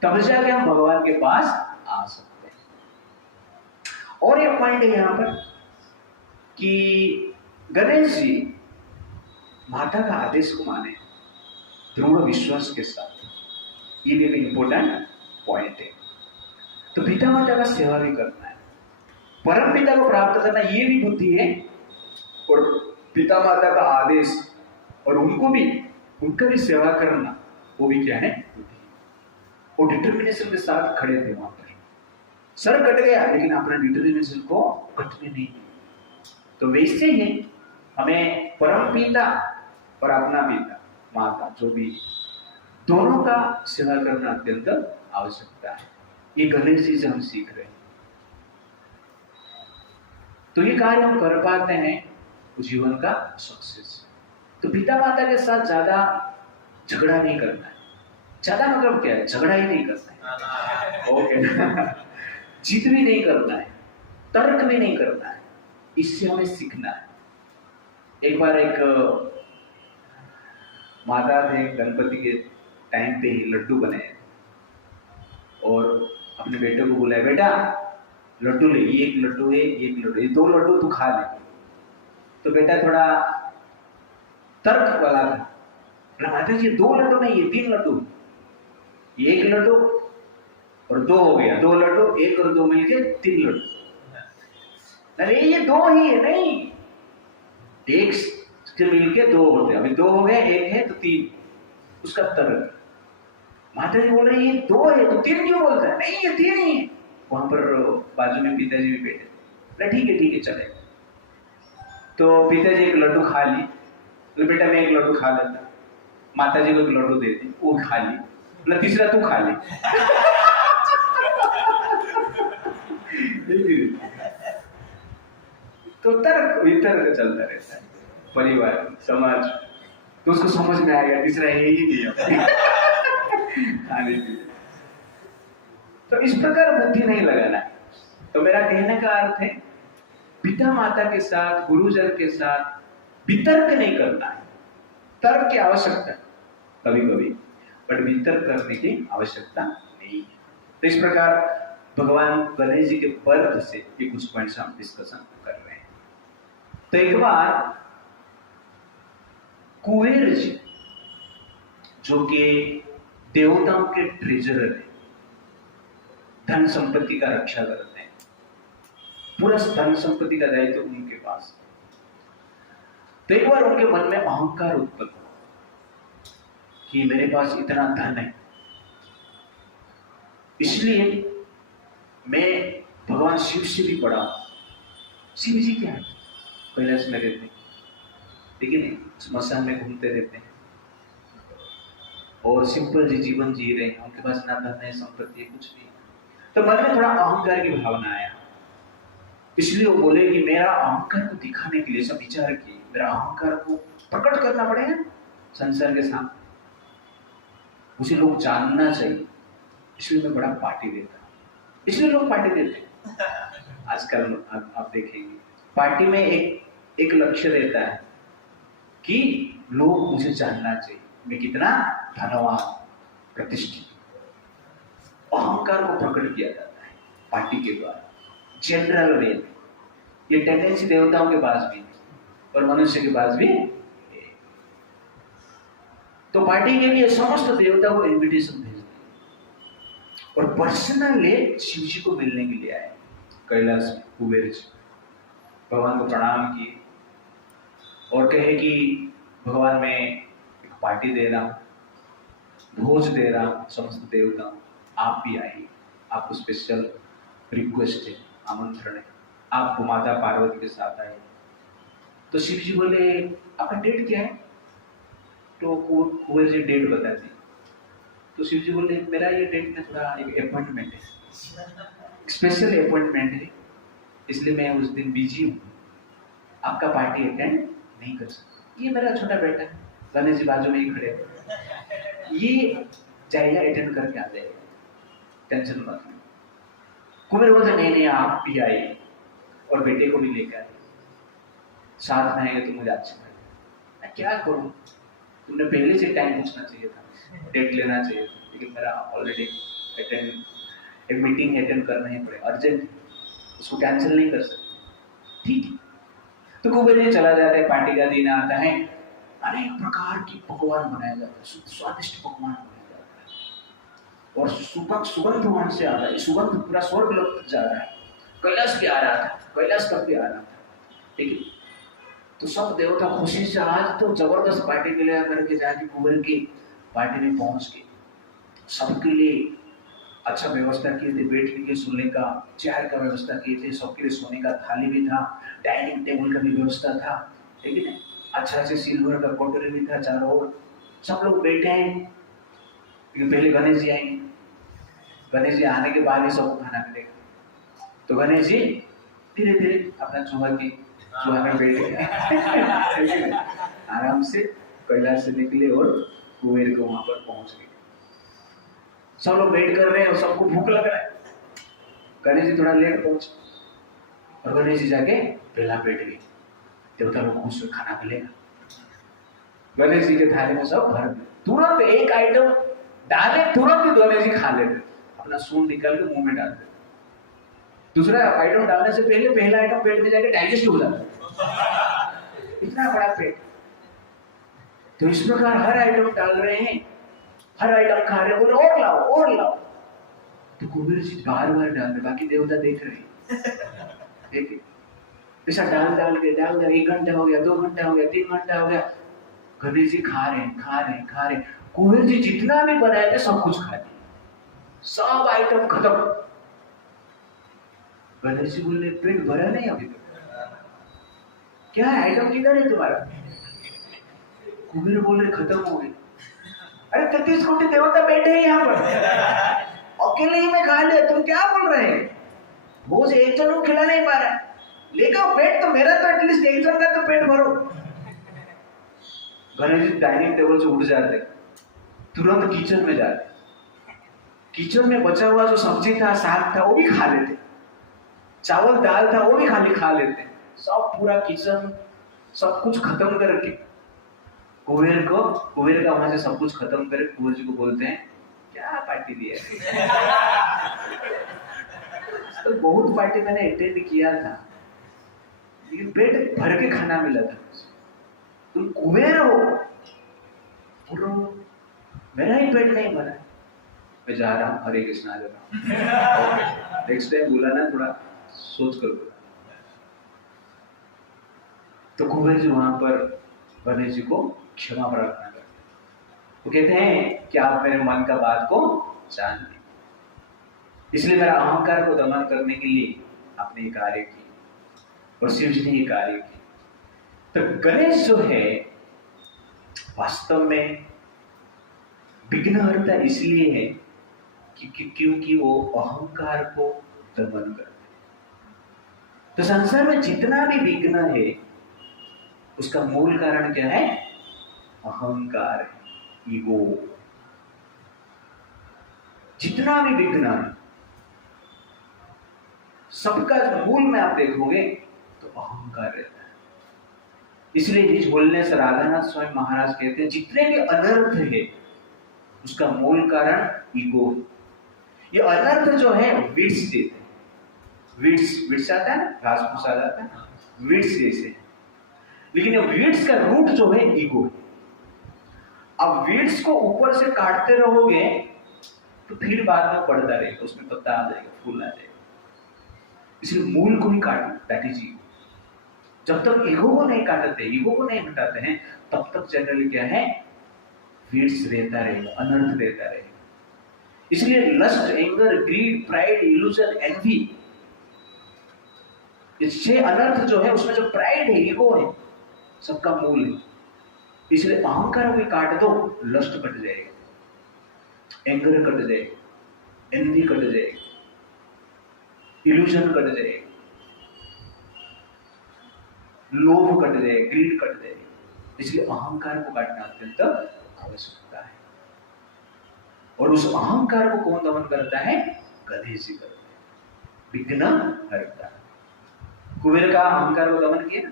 तब जाके हम भगवान के पास आ सकते हैं। और एक पॉइंट है यहाँ पर कि गणेश जी माता का आदेश को माने दृढ़ विश्वास के साथ, ये भी एक इंपॉर्टेंट पॉइंट है। तो पिता माता का सेवा भी करना है, परम पिता को प्राप्त करना, ये भी बुद्धि है, और पिता माता का आदेश और उनका भी सेवा करना, वो भी क्या है, वो डिटर्मिनेशन के साथ खड़े थे वहां पर। सर कट गया लेकिन अपना डिटर्मिनेशन को कटने नहीं दिया। तो वैसे ही हमें परम पिता और अपना पिता माता जो भी, दोनों का सेवा करना अत्यंत आवश्यकता है। ये गणेश जी से हम सीख रहे हैं। तो ये कार्य हम कर पाते हैं तो जीवन का सक्सेस। तो पिता माता के साथ ज्यादा झगड़ा नहीं करना है। ज्यादा मतलब क्या है, झगड़ा ही नहीं करना है, ओके जिद भी नहीं करना है, तर्क भी नहीं करना है, इससे हमें सीखना है। एक बार एक माता थे, गणपति के टाइम पे ही लड्डू बनाए और अपने बेटे को बुलाया, बेटा लड्डू ले, ये एक लड्डू है, एक लड्डू, ये 2 लड्डू तू खा ले। तो बेटा थोड़ा तर्क वाला था, माता जी 2 लड्डू नहीं, ये 3 लड्डू, ये 1 लड्डू और 2 हो गया, 2 लड्डू, 1 और 2 मिलके 3 लड्डू। अरे ये 2 ही है, नहीं 1 से मिलके 2 होते, अभी 2 हो गए, 1 है तो 3, उसका तर्क। माता जी बोल रही है 2 है तो 3 क्यों बोलता है, नहीं ये 3 ही है। वहां पर बाजू में पिताजी भी बैठे, ठीक है चले। तो पिताजी एक लड्डू खा ली, तो बेटा मैं एक लड्डू खा लेता, माता जी को एक लड्डू दे दी, वो खा ली, बोला तीसरा तू खा ली तो तर्क वितर्क चलता रहता है परिवार समाज। तो उसको समझ में आ गया तीसरा है ही नहीं खाने के लिए। तो इस प्रकार बुद्धि नहीं लगाना। तो मेरा कहने का अर्थ है पिता माता के साथ, गुरुजन के साथ वितर्क नहीं करना है। तर्क की आवश्यकता कभी कभी, पर वितर्क करने की आवश्यकता नहीं है। तो इस प्रकार भगवान गणेश जी के बर्थ से ये कुछ पॉइंट्स हम डिस्कशन कर रहे हैं। तो एक बार कुबेर जी जो कि देवताओं के ट्रेजरर है, धन संपत्ति का रक्षा करते हैं, पूरा धन संपत्ति का दायित्व उनके पास। तो एक बार उनके मन में अहंकार उत्पन्न हुआ कि मेरे पास इतना धन है, इसलिए मैं भगवान शिव से भी बड़ा हूं। शिव जी क्या है, कैलाश में रहते हैं, लेकिन स्मशान में घूमते रहते हैं और सिंपल जी जीवन जी रहे हैं, उनके पास ना धन है, संपत्ति है, कुछ नहीं। तो मन में थोड़ा अहंकार की भावना आया, इसलिए वो बोले कि मेरा अहंकार को दिखाने के लिए, सब विचार किए, मेरा अहंकार को प्रकट करना पड़ेगा संसार के सामने, मुझे लोग जानना चाहिए, इसलिए मैं बड़ा पार्टी देता हूँ। इसलिए लोग पार्टी देते हैं आजकल। आप देखेंगे पार्टी में एक लक्ष्य रहता है कि लोग मुझे जानना चाहिए, मैं कितना धनवान, प्रतिष्ठित। अहंकार को प्रकट किया जाता है पार्टी के द्वारा, जनरल वे। ये टेंडेंसी देवताओं के पास भी और मनुष्य के पास भी है। तो पार्टी के लिए समस्त देवता को इनविटेशन भेज दिया और पर्सनली शिव जी को मिलने के लिए आए कैलाश में। कुबेर जी भगवान को प्रणाम किए और कहे कि भगवान मैं एक पार्टी दे रहा हूँ, भोज दे रहा हूँ समस्त देवताओं, आप भी आइए, आपको स्पेशल रिक्वेस्ट है, आमंत्रण है, आपको माता पार्वती के साथ आइए। तो शिव जी बोले आपका डेट क्या है? तो कुबेर जी डेट बता दी। तो शिव जी बोले मेरा ये डेट में थोड़ा एक अपॉइंटमेंट है, स्पेशल अपॉइंटमेंट है, इसलिए मैं उस दिन बिजी हूँ, आपका पार्टी अटेंड नहीं कर सकता। ये मेरा छोटा बेटा है, गणेश जी बाजू में ही खड़े, ये जाएगा अटेंड करके आ जाएगा, टेंशन मत लो। कुबेर बोलते नहीं आप भी आइए और बेटे को भी लेकर आइए, साथ में आएंगे तो मुझे अच्छा लगेगा। मैं क्या करूँ, तुमने पहले से टाइम पूछना चाहिए था, डेट लेना चाहिए था, लेकिन मेरा ऑलरेडी एक मीटिंग अटेंड करना ही पड़ेगा, अर्जेंट, उसको कैंसिल नहीं कर सकते। ठीक है। तो कुबेर जी चला जाता है, पार्टी का दिन आता है, अनेक प्रकार की पकवान बनाया जाता है, स्वादिष्ट पकवान बनाया जाता है और सुगंध वहां से आ रहा है, सुगंध पूरा स्वर्ग लोक तक जा रहा है, कैलाश भी आ रहा था, कैलाश तक भी आ रहा था। ठीक है। तो सब देवता खुशी से आज तो जबरदस्त पार्टी मिलेगा करके जाके कुबेर की पार्टी में पहुंच गए। सबके लिए अच्छा व्यवस्था किए थे, बैठने के सोने का चेयर का व्यवस्था किए थे, सबके लिए सोने का थाली भी था, डाइनिंग टेबल का भी व्यवस्था था, ठीक है। अच्छा से सिल्वर का कटोरी भी था चारों ओर। सब लोग बैठे हैं, लेकिन पहले गणेश जी आएंगे। गणेश जी आने के बाद ही सबको खाना मिलेगा। तो गणेश जी धीरे धीरे अपना चूहा में बैठे आराम से कैलाश से निकले और कुबेर को वहां पर पहुंच गए। सब लोग वेट कर रहे हैं और सबको भूख लग रहा है। गणेश जी थोड़ा लेट पहुंचे और गणेश जी जाके पहला बैठ गए। देवता लोग खुश हुए, खाना मिलेगा। गणेश जी के थाली में सब भर दिए। तुरंत एक आइटम डाले, तुरंत ही गणेश जी खा लेते, अपना सूंड निकाल के मुंह में डाल देते। दूसरा आइटम डालने से पहले पहला आइटम पेट में जाके डाइजेस्ट हो जाता, इतना बड़ा पेट। तो इस प्रकार हर आइटम डाल रहे हैं, हर आइटम खा रहे, बोले और लाओ और लाओ। तो कुबेर जी बार बार डाल रहे, बाकी देवता देख रहे। देखिए ऐसा डाल के 1 घंटा हो गया, 2 घंटा हो गया, 3 घंटा हो गया, गणेश जी खा रहे। कुबेर जी जितना भी बनाए थे सब कुछ खा दिए, सब आइटम खत्म। गणेश जी बोले पेट भरा नहीं अभी तक, क्या है आइटम किधर है तुम्हारा? कुबेर बोल रहे खत्म हो गए। अरे 33 कोटि देवता बैठे हैं यहाँ पर, अकेले ही मैं खा लिया, तुम क्या बोल रहे हैं? भोज एक जन को खिला नहीं पा रहा, लेकिन पेट तो मेरा, तो एटलीस्ट एक जन का तो पेट भरो। गणेश जी डाइनिंग टेबल से उठ जाते, तुरंत किचन में जाते। किचन में बचा हुआ जो सब्जी था, साग था, वो भी खा लेते, चावल दाल था वो भी खाली खा लेते। सब पूरा किचन सब कुछ खत्म करके कुबेर का वहां से सब कुछ खत्म करके कुबेर जी को बोलते हैं क्या पार्टी दी है? तो बहुत पार्टी मैंने अटेंड किया था, लेकिन पेट भर के खाना मिला था। तुम कुबेर हो, बोलो मेरा ही पेट नहीं भरा, मैं जा रहा हूँ, हरे कृष्णा जा रहा हूँ। नेक्स्ट टाइम बुलाना थोड़ा सोच कर बोला। तो कुबेर जी वहां पर गणेश जी को क्षमा प्रार्थना करते, वो कहते हैं कि आप मेरे मन का बात को जान लें, इसलिए मेरा अहंकार को दमन करने के लिए आपने ये कार्य की और शिव जी ने ये कार्य की। तो गणेश जो है वास्तव में विघ्नहर्ता इसलिए है क्योंकि वो अहंकार को दमन करते हैं। तो संसार में जितना भी विघ्न है उसका मूल कारण क्या है? अहंकार, ईगो। जितना भी विघ्न है सबका मूल में आप देखोगे तो अहंकार रहता है। इसलिए इस बोलने से राधानाथ स्वामी महाराज कहते हैं जितने भी अनर्थ है उसका मूल कारण ईगो है। ये अनर्थ जो है विट्स देते हैं, विट्स आता है ना, घास फूस आ जाता है, विट्स जैसे। लेकिन ये विट्स का रूट जो है ईगो है। अब विट्स को ऊपर से काटते रहोगे तो फिर बाद में बढ़ता रहेगा, उसमें पत्ता आ जाएगा, फूल आ जाएगा। इसलिए मूल को ही काटो, दैट इज ईगो। जब तक ईगो को नहीं काटते, ईगो को नहीं हटाते हैं, तब तक जनरली क्या है, विट्स रहता रहेगा, अनर्थ रहता रहेगा। इसलिए lust, anger, greed, pride, illusion, envy, ये 6 अनर्थ जो है उसमें जो प्राइड है, ईगो है, सबका मूल है। इसलिए अहंकार को काट दो, लस्ट कट जाएगा, एंगर कट जाएगा, एनवी कट जाएगा, इल्यूजन कट जाएगा, लोभ कट जाएगा, ग्रीड कट जाएगा। इसलिए अहंकार को काटना अत्यंत आवश्यकता है। और उस अहंकार को कौन दमन करता है? गणेश जी करते हैं, विघ्नहर्ता। कुबेर का अहंकार को दमन किया,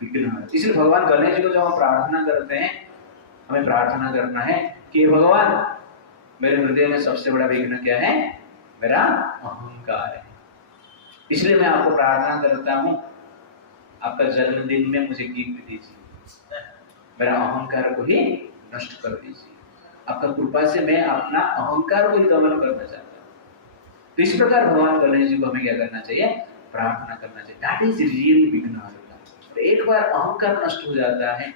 विघ्नहर्ता। इसलिए भगवान गणेश जी को जब हम प्रार्थना करते हैं, हमें प्रार्थना करना है कि भगवान मेरे हृदय में सबसे बड़ा विघ्न क्या है? मेरा अहंकार है। इसलिए मैं आपको प्रार्थना करता हूं, आपका जन्मदिन में मुझे गिफ्ट दीजिए, मेरा अहंकार को ही नष्ट कर दीजिए। आपका कृपा से मैं अपना अहंकार को ही दमन करना चाहता हूं। तो इस प्रकार भगवान गणेश जी को हमें क्या करना चाहिए? प्रार्थना करना चाहिए। दैट इज रियल विघ्नहर्ता। एक बार अहंकार नष्ट हो जाता है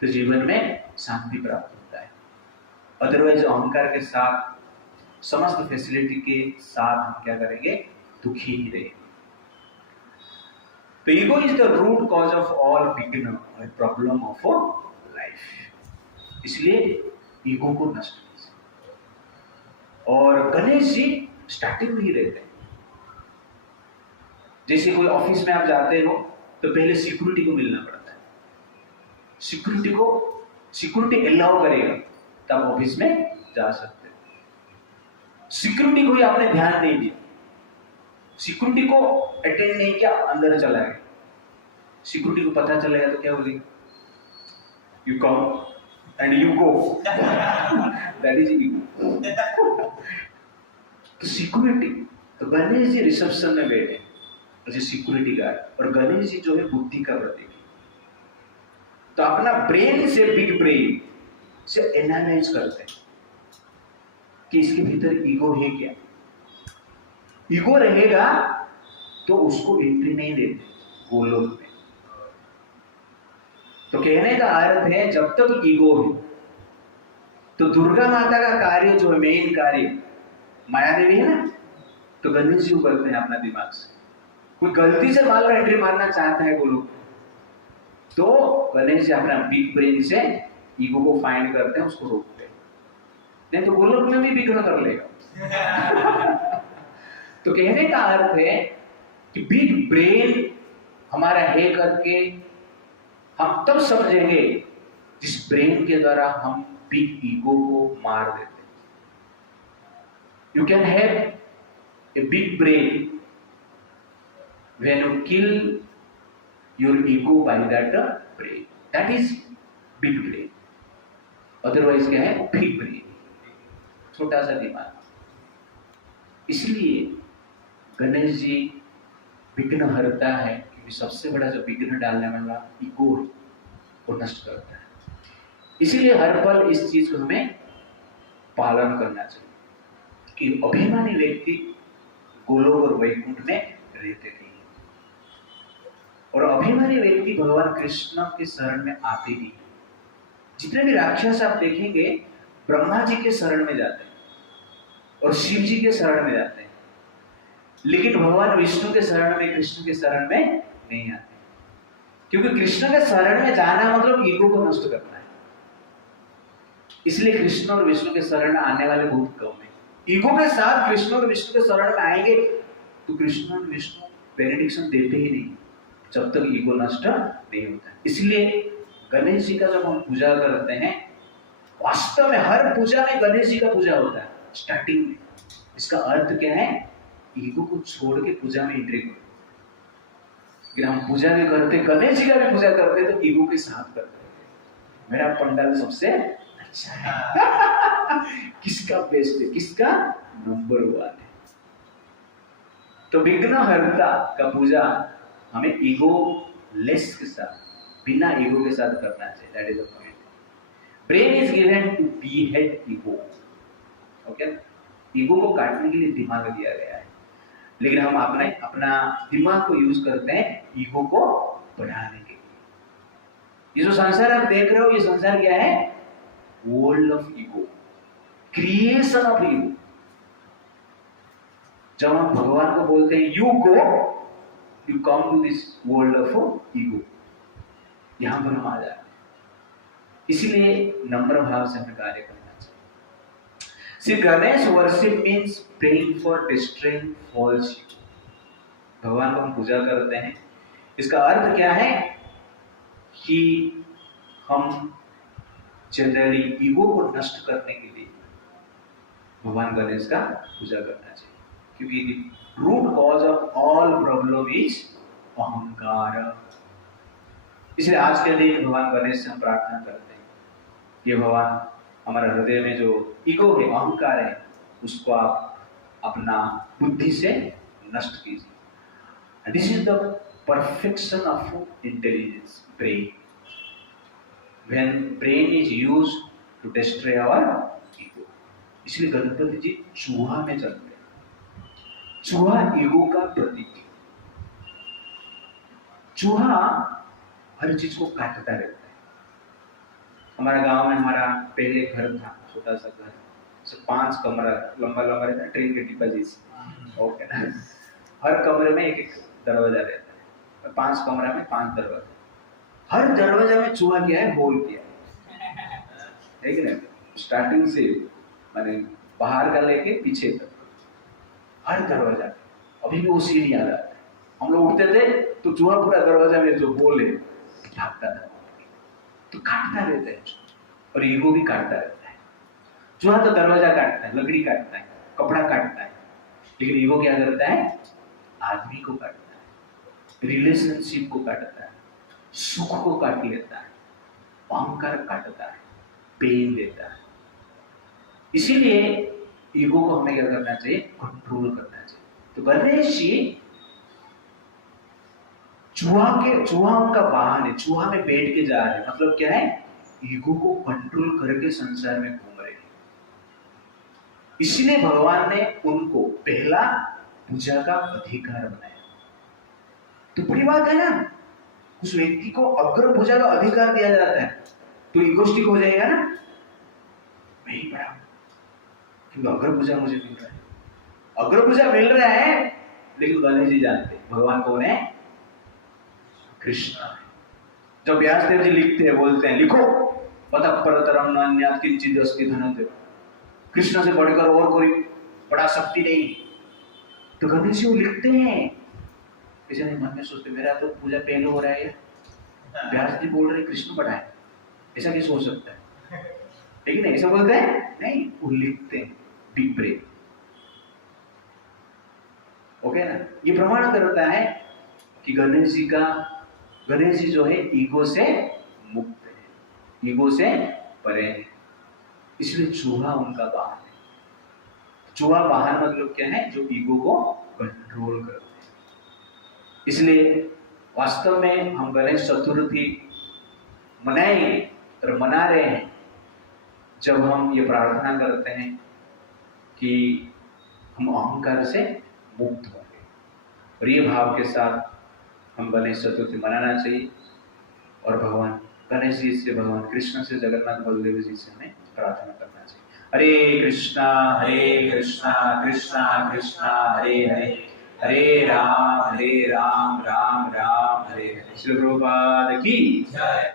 तो जीवन में शांति प्राप्त होता है। अदरवाइज अहंकार के साथ समस्त फैसिलिटी के साथ हम क्या करेंगे, दुखी ही रहेंगे। तो ego is the root cause of all beginner और प्रॉब्लम ऑफ लाइफ। इसलिए ईगो को नष्ट कीजिए। और गणेश जी स्टार्टिंग में ही रहते हैं। जैसे कोई ऑफिस में आप जाते हो तो पहले सिक्योरिटी को मिलना पड़ता है। सिक्योरिटी अलाउ करेगा तब ऑफिस में जा सकते हो। सिक्योरिटी को ही आपने ध्यान नहीं दिया, सिक्योरिटी को अटेंड नहीं किया, अंदर चला गया। सिक्योरिटी को पता चलेगा तो क्या बोलेगा, you come and you go, that is ego. तो सिक्योरिटी, तो गणेश जी रिसेप्शन में बैठे जैसे सिक्योरिटी गार्ड, और गणेश जी जो है बुद्धि का प्रतीक। तो अपना ब्रेन से, बिग ब्रेन से एनालाइज करते हैं कि इसके भीतर ईगो है क्या। ईगो रहेगा तो उसको एंट्री नहीं देते गोलोक में। तो कहने का अर्थ है जब तक ईगो है तो दुर्गा माता का कार्य जो है, मेन कार्य माया देवी है ना, तो गणेश जी करते हैं अपना दिमाग से। कोई गलती से मान लो एंट्री मारना चाहता है गोलोक, तो गणेश जी अपना बिग ब्रेन से ईगो को फाइंड करते हैं, उसको रोकते हैं। नहीं तो गोलोक में भी विघ्न कर लेगा। तो कहने का अर्थ है कि बिग ब्रेन हमारा है करके हम तब समझेंगे जिस ब्रेन के द्वारा हम बिग ईगो को मार देते हैं। You can have a big brain when you kill your ego by that brain, that is big brain. Otherwise क्या है, big brain, छोटा सा दिमाग। इसलिए गणेश जी विघ्न हरता है, क्योंकि सबसे बड़ा जो विघ्न डालने वाला ईगो को नष्ट करता है। इसीलिए हर पल इस चीज को हमें पालन करना चाहिए कि अभिमानी व्यक्ति गोलोक और वैकुंठ में रहते नहीं, और अभिमानी व्यक्ति भगवान कृष्ण के शरण में आते नहीं। जितने भी राक्षस आप देखेंगे ब्रह्मा जी के शरण में जाते हैं और शिव जी के शरण में जाते हैं, लेकिन भगवान विष्णु के शरण में, कृष्ण के शरण में नहीं आते। क्योंकि कृष्ण के शरण में जाना मतलब ईगो को नष्ट करना है। इसलिए कृष्ण और विष्णु के शरण में आने वाले बहुत कम है। ईगो के साथ कृष्ण और विष्णु के शरण में आएंगे तो कृष्ण और विष्णु बेनेडिक्शन देते ही नहीं जब तक ईगो नष्ट नहीं होता। इसलिए गणेश जी का जब हम पूजा करते हैं, वास्तव में हर पूजा में गणेश जी का पूजा होता है स्टार्टिंग में। इसका अर्थ क्या है, ईगो को छोड़ के पूजा में एंट्री करो। लेकिन हम पूजा भी करते, गणेश जी का भी पूजा करते तो ईगो के साथ करते। मेरा पंडाल सबसे अच्छा है, किसका बेस्ट है, किसका नंबर 1 है। तो विघ्न हरता का पूजा हमें ईगो लेस के साथ, बिना ईगो के साथ करना चाहिए। That is the point. Brain is given to behead ego. Okay, ego को काटने के लिए दिमाग दिया गया है, लेकिन हम अपना दिमाग को यूज करते हैं ईगो को बढ़ाने के लिए। ये जो संसार आप देख रहे हो, ये संसार क्या है, world of ego, creation of ego. जब हम भगवान को बोलते हैं you go, you come to this world of ego, यहां पर हम आ जाते हैं। इसीलिए नम्र भाव से हमें कार्य करना चाहिए। Shri Ganesh worship means praying for destroying false ego. भगवान को हम पूजा करते हैं, इसका अर्थ क्या है कि हम जनरली ईगो को नष्ट करने के लिए भगवान गणेश का पूजा करना चाहिए, क्योंकि root cause of all problem is अहंकार। इसलिए आज के दिन भगवान गणेश से हम प्रार्थना करते हैं कि भगवान हमारे हृदय में जो ईगो है, अहंकार है, उसको आप अपना बुद्धि से नष्ट कीजिए। This is the perfection of intelligence, brain. When brain is used to destroy our ego. इसलिए गणपति जी चूहा में चलते हैं। चूहा ईगो का प्रतीक है। चूहा हर चीज को काटता रहता है। हमारा गांव में हमारा पहले घर था, छोटा सा घर, 5 कमरा, लंबा लंबा रहता है, ट्रेन के डिब्बा जैसे, ओके ना। हर कमरे में एक एक दरवाजा रहता है, 5 कमरा में 5 दरवाजा। हर दरवाजा में चूहा क्या है, होल किया है कि नहीं? स्टार्टिंग से माने बाहर का लेके पीछे तक हर दरवाजा। अभी भी वो सीन याद आता है, हम लोग उठते थे तो चूहा पूरा दरवाजा में जो होल है भागता था, तो काटता रहता है और ईगो भी काटता रहता है। चूहा तो दरवाजा काटता है, लकड़ी काटता है, कपड़ा काटता है, लेकिन ईगो क्या करता है, आदमी को काटता है, रिलेशनशिप को काटता है, सुख को काट लेता है, अहंकार काटता है, पेन देता है। इसीलिए ईगो को हमें क्या करना चाहिए, कंट्रोल करना चाहिए। तो गणेश जी चूहा उनका वाहन है, चूहा में बैठ के जा रहे हैं, मतलब क्या है, ईगो को कंट्रोल करके संसार में घूम रहे हैं। इसलिए भगवान ने उनको पहला पूजा का अधिकार बनाया। तो बड़ी बात है ना, उस व्यक्ति को अग्र पूजा का अधिकार दिया जाता है तो ईगोस्टिक हो जाएगा ना, नहीं पड़ा, क्योंकि अग्र पूजा मुझे मिल रहा है, अग्र पूजा मिल रहा है। लेकिन गणेश जी जानते हैं भगवान कौन है, कृष्ण है। जब व्यासदेव जी लिखते हैं, बोलते हैं लिखो, पता परतरम न अन्यात् किंचित् अस्ति धनंजय, कृष्ण से बढ़कर और कोई बड़ा शक्ति नहीं। तो गणेश जी वो लिखते हैं, किसी ने मन में सोचते मेरा तो पूजा पहले हो रहा है, व्यास जी बोल रहे कृष्ण बड़ा है, ऐसा कैसे हो सकता है? लेकिन ऐसा बोलते हैं नहीं, वो लिखते हैं बी ब्रेव, ओके ना। ये प्रमाण करता है कि गणेश जी जो है ईगो से मुक्त है, ईगो से परे है। इसलिए चूहा उनका वाहन है। चूहा वाहन मतलब क्या है, जो ईगो को कंट्रोल करते हैं। इसलिए वास्तव में हम गणेश चतुर्थी मनाएंगे और मना रहे हैं जब हम ये प्रार्थना करते हैं कि हम अहंकार से मुक्त होंगे, और ये भाव के साथ हम गणेश चतुर्थी मनाना चाहिए। और भगवान गणेश जी से, भगवान कृष्ण से, जगन्नाथ बलदेव जी से हमें प्रार्थना करना चाहिए। हरे कृष्णा कृष्णा कृष्णा हरे हरे, हरे राम राम राम हरे हरे। श्री प्रभुपाद की जय।